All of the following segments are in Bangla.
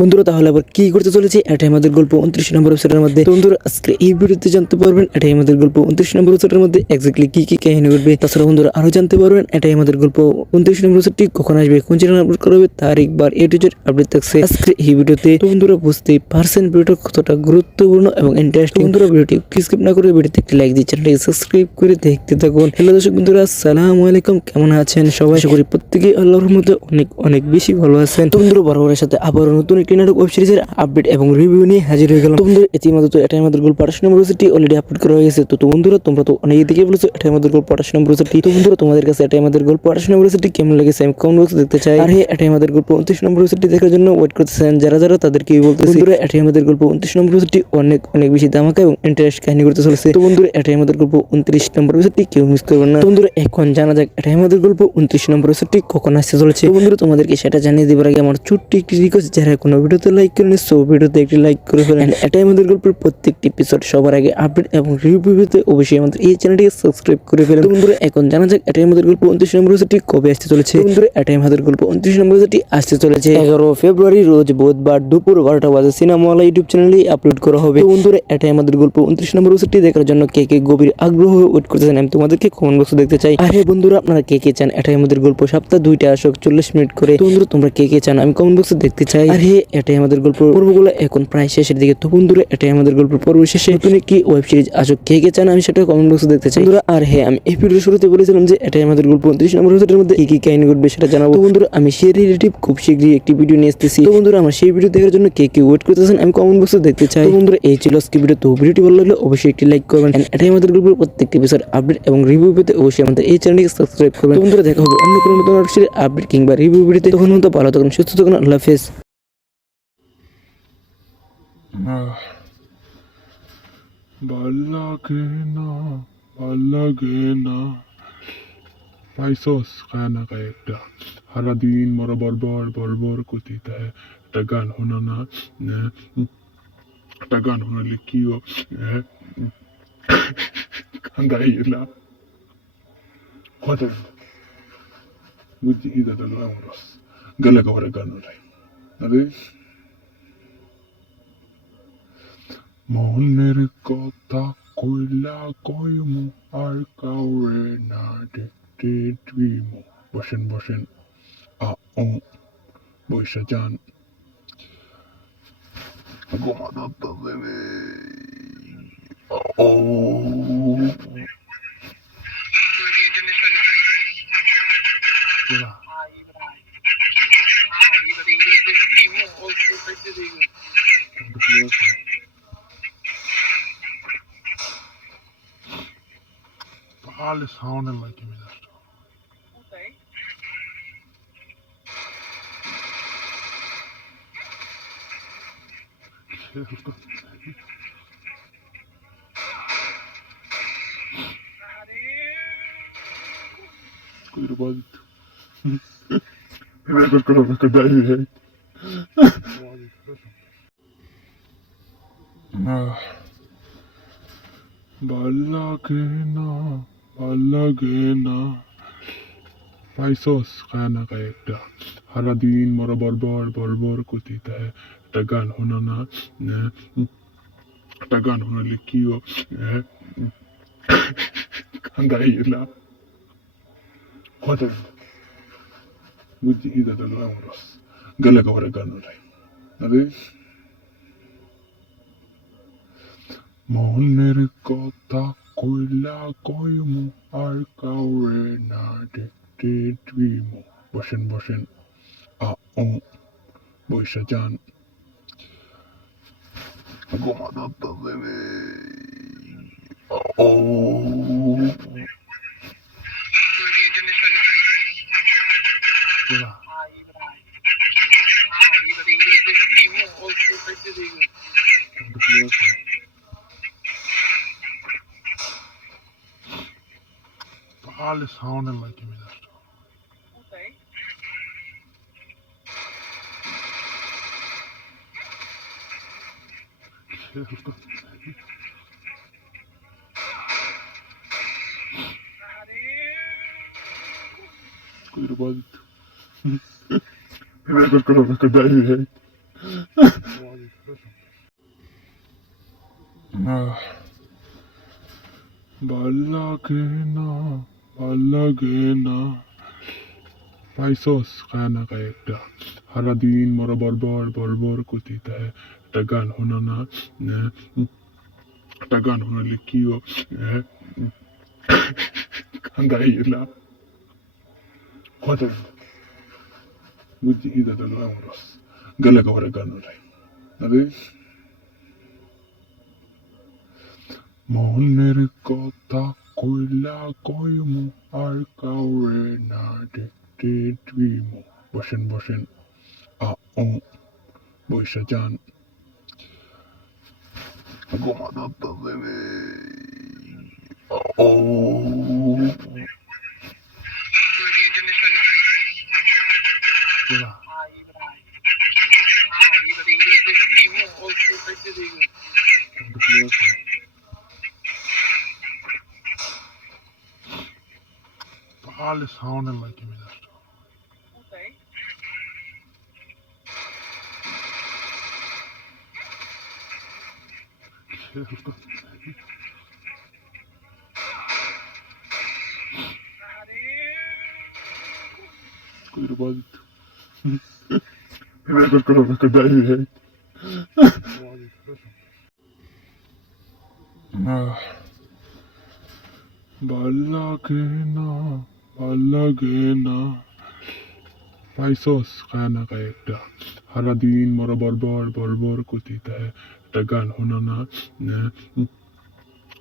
বন্ধুরা তাহলে আবার কি করতে চলেছে, এটাই আমাদের গল্প 29 নম্বর এপিসোডের মধ্যে। তো বন্ধুরা আজকে এই ভিডিওতে জানতে পারবেন এটাই আমাদের গল্প 29 নম্বর এপিসোডের মধ্যে এক্স্যাক্টলি কি কি কাহিনী ঘটবে। তাছাড়া বন্ধুরা আরো জানতে পারবেন এটাই আমাদের গল্প 29 নম্বর এপিসোডটি কখন আসবে, কোন চ্যানেলে আপলোড করা হবে, তারিখ বার এ টু জেড আপডেট থাকছে আজকে এই ভিডিওতে। তো বন্ধুরা বুঝতেই পারছেন ভিডিওটা কতটা গুরুত্বপূর্ণ এবং ইন্টারেস্টিং। বন্ধুরা ভিডিওটি স্কিপ না করে ভিডিওতে একটি লাইক দিয়ে চ্যানেলটি সাবস্ক্রাইব করে দেখতে থাকুন। হ্যালো দর্শক বন্ধুরা, আসসালামু আলাইকুম, কেমন আছেন সবাই? আশা করি প্রত্যেকেই আল্লাহর রহমতে অনেক অনেক বেশি ভালো আছেন। তো বন্ধুরা বরাবরের সাথে আবার নতুন একটি নাটক ওয়েব সিরিজের আপডেট এবং রিভিউ নিয়ে হাজির হয়ে গেলাম। তো বন্ধুরা ইতিমধ্যে এটাই আমাদের গল্প 28 নম্বর এপিসোডটি অলরেডি আপলোড করা হয়ে গেছে। তো বন্ধুরা তোমরা তো অনেক দিকে বলেছো এটাই আমাদের গল্প 28 নম্বর এপিসোডটি। তো বন্ধুরা তোমাদের কাছে এটাই আমাদের গল্প 28 নম্বর এপিসোডটি কেমন লেগেছে আমি কমেন্ট বক্সে দেখতে চাই। আর হ্যাঁ, এটাই আমাদের গল্প 29 নম্বর এপিসোডটি দেখার জন্য ওয়েট করতেছেন যারা যারা তাদেরকেই বলতেছি বন্ধুরা এটাই আমাদের গল্প 29 নম্বর এপিসোডটি অনেক অনেক বেশি ধামাকা এবং ইন্টারেস্ট কাহিনী করতে চলেছে। তো বন্ধুরা এটাই আমাদের গল্প 29 নম্বর এপিসোডটি কেউ মিস করবেন না। তো বন্ধুরা এখন জানা যাক এটাই আমাদের গল্প 29 নম্বর এপিসোডটি কখন আসতে চলেছে। তো বন্ধুরা তোমাদেরকে সেটা জানিয়ে দেবার আগে আমার ছোট্ট একটি রিকোয়েস্ট, যারা কোনো ভিডিওতে লাইক করেনি সো ভিডিওতে একটি লাইক করে ফেলেন। এটাই আমাদের গল্পের প্রত্যেকটি এপিসোড সবার আগে আপডেট এবং রিভিউ পেতে অবশ্যই আমাদের এই চ্যানেলটিকে সাবস্ক্রাইব করে ফেলেন। তো বন্ধুরা এখন জানা যাক এটাই আমাদের গল্প 29 নম্বর এপিসোডটি কবে আসতে চলেছে। তো বন্ধুরা এটাই আমাদের গল্প 29 নম্বর এপিসোডটি আসতে চলেছে 11 ফেব্রুয়ারি রোজ বুধবার দুপুর 12টা বাজে সিনেমাওয়ালা ইউটিউব চ্যানেলে আপলোড করা হবে। তো বন্ধুরা এটাই আমাদের গল্প 29 নম্বর এপিসোডটি দেখার জন্য কে কে গভীর আগ্রহ হয়ে ওয়েট করতেছেন আমি তোমাদেরকে কমেন্ট বক্সে দেখতে চাই। আর হ্যাঁ বন্ধুরা আপনারা কে কে চান এটাই আমাদের গল্প সপ্তাহ 2টা আসুক 40 মিনিট করে। তো বন্ধুরা তোমরা কে কে চান আমি কমেন্ট বক্সে দেখতে চাই। আর হ্যাঁ এটাই আমাদের গল্প পর্বগুলো এখন প্রায় শেষের দিকে। তো বন্ধুরা এটাই আমাদের গল্প পর্ব শেষে নতুন কি ওয়েব সিরিজ আসুক কে কে চান আমি সেটা কমেন্ট বক্সে দেখতে চাই বন্ধুরা। আর হ্যাঁ আমি এই ভিডিওর শুরুতে বলেছিলাম যে এটাই আমাদের গল্প 29 নম্বর এপিসোডের মধ্যে কি কি কাহিনী ঘটবে সেটা জানাবো। তো বন্ধুরা আমি সেই রিলেটিভ খুব শীঘ্রই একটি ভিডিও নিয়ে আসতেছি। তো বন্ধুরা আমার সেই ভিডিও দেখার জন্য কে কে ওয়েট করতেছেন আমি কমেন্ট বক্সে দেখতে চাই। তো বন্ধুরা এই ছিল আজকে ভিডিও। তো ভিডিওটি ভালো লাগলে অবশ্যই একটি লাইক করবেন। এটাই আমাদের গল্পের প্রত্যেকটি এপিসোড আপডেট এবং রিভিউ পেতে অবশ্যই আমাদের এই চ্যানেলটিকে সাবস্ক্রাইব করবেন। তো বন্ধুরা দেখা হবে অন্য কোনো নতুন আপডেট কিংবা রিভিউ ভিডিওতে। তখন মতো ভালো থাকুন, সুস্থ থাকুন, আল্লাহ হাফেজ। ভাল লাগে না, ভাল লাগে না। পাইছস খায় না খায় একটা সারাদিন মরা বরবর বরবর করতে দেয়। একটা গান শোনা না, একটা গান শোনালে কিও কান্দাই এলা কথা বুঝছি কি দাদা রস গেলে কাপড়ে গান ওলাই। আরে মনের কথা কইলা কইমু আর কাউরে না দেখতে তুইমু। বসেন বসেন আ ও বৈশা যান ঘুমাতে দেবে। ও তাহলে সাউন্ড লাগে মেজাজটা Cuidado, pode. ভাল লাগে না, ভাল লাগে না। পাইছস খায় না খায় একটা সারাদিন মরা বরবর বরবর করতে দেয়। একটা গান শোনা না, একটা গান শোনালে কিও কান্দাই এলা কথা বুঝছি কি দাদা রস গেলে কাপড়ে গান ওলাই। আরে মনের কথা কইলা কইমু আর কাউরে না দেখতে তুইমু। বসেন বসেন আ ও বৈশা যান ঘুমাতে দেবে। ও তাহলে সাউন্ড লাগে মেজাজটা Cuidado, pode. Cuidado, ভাল লাগে না, ভাল লাগে না। পাইছস খায় না খায় একটা সারাদিন মরা বরবর বরবর করতে দেয়। একটা গান শোনা না, একটা গান শোনালে কিও কান্দাই এলা কথা বুঝছি কি দাদা রস গেলে কবরে গান নাই আরে মনের কথা কইলা কইমু আর কাউরে না দেখতে তুইমু বসেন বসেন আ ও বৈশা যান গোমা দত্ত দেবে ও Alle sounded like him in that story. Could have it. Never could have died. ভাল লাগে না, ভাল লাগে না। পাইছস খায় না খায় একটা সারাদিন মরা বরবর বরবর করতে দেয়। একটা গান শোনা না,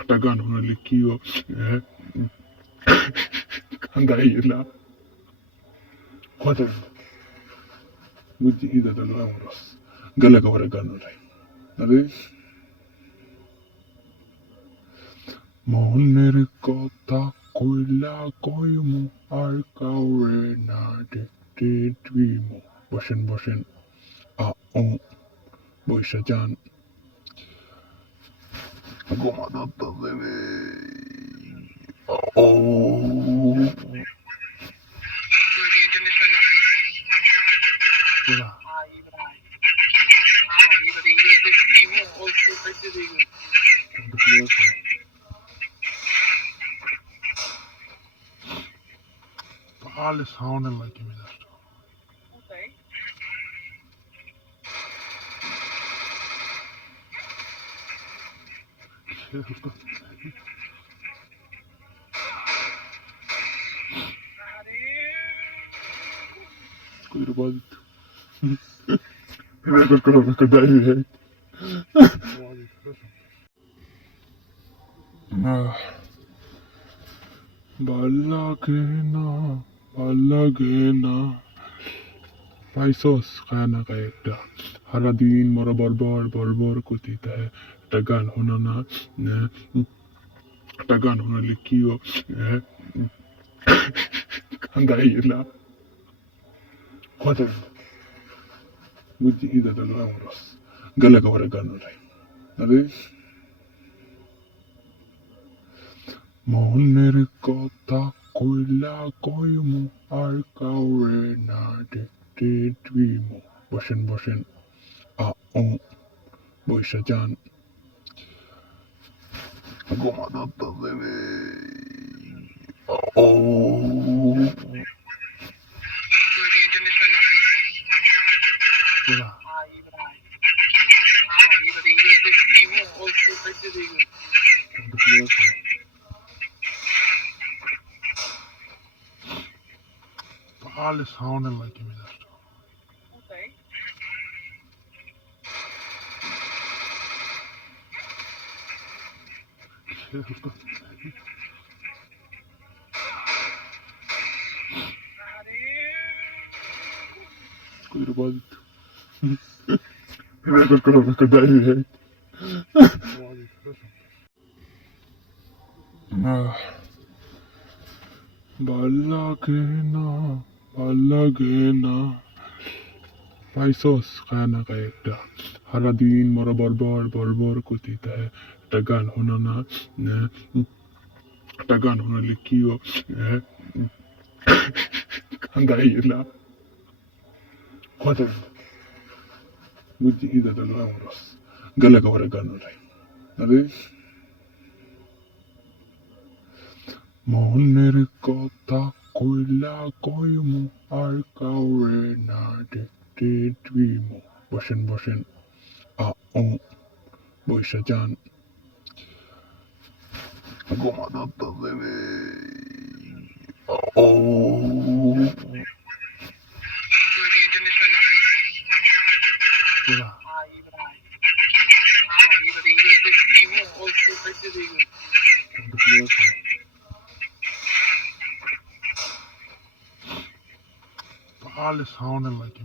একটা গান শোনালে কিও কান্দাই এলা কথা বুঝছি কি দাদা রস গেলে কবরে গান নাই আরে মনের কথা কইলা কইমু আর কাউরে না দেখতে তুইমু বসেন বসেন আ ও বৈশা যান গোমা দত্ত দেবে ও Alle sounded like him in that story. Could have it. Never could have died. ভাল লাগে না, ভাল লাগে না। পাইছস খায় না খায় একটা সারাদিন মরা বরবর বরবর করতে দেয়। একটা গান শোনা না, একটা গান শোনালে কিও কান্দাই এলা কথা বুঝছি কি দাদা রস গেলে কবরে গান নাই আরে মনের কথা কইলা কইমু আর কাউরে না দেখতে তুইমু বসেন বসেন আ ও বৈশা যান গোমা দত্ত দেবে ও Alle sounded like him in that story. Could have it. Never could have died. ভাল লাগে না, ভাল লাগে না। পাইছস খায় না খায় একটা সারাদিন মরা বরবর বরবর করতে দেয়। একটা গান শোনা না, একটা গান শোনালে কিও কান্দাই এলা কথা বুঝছি কি দাদা গরস গেলে কবরে গান নাই আরে মনের কথা কইলা কইমু আর কাউরে না দেখতে তুইমু বসেন বসেন আ ও বৈশা যান গোমা দত্ত দেবে ও তাহলে সাউন্ড লাগে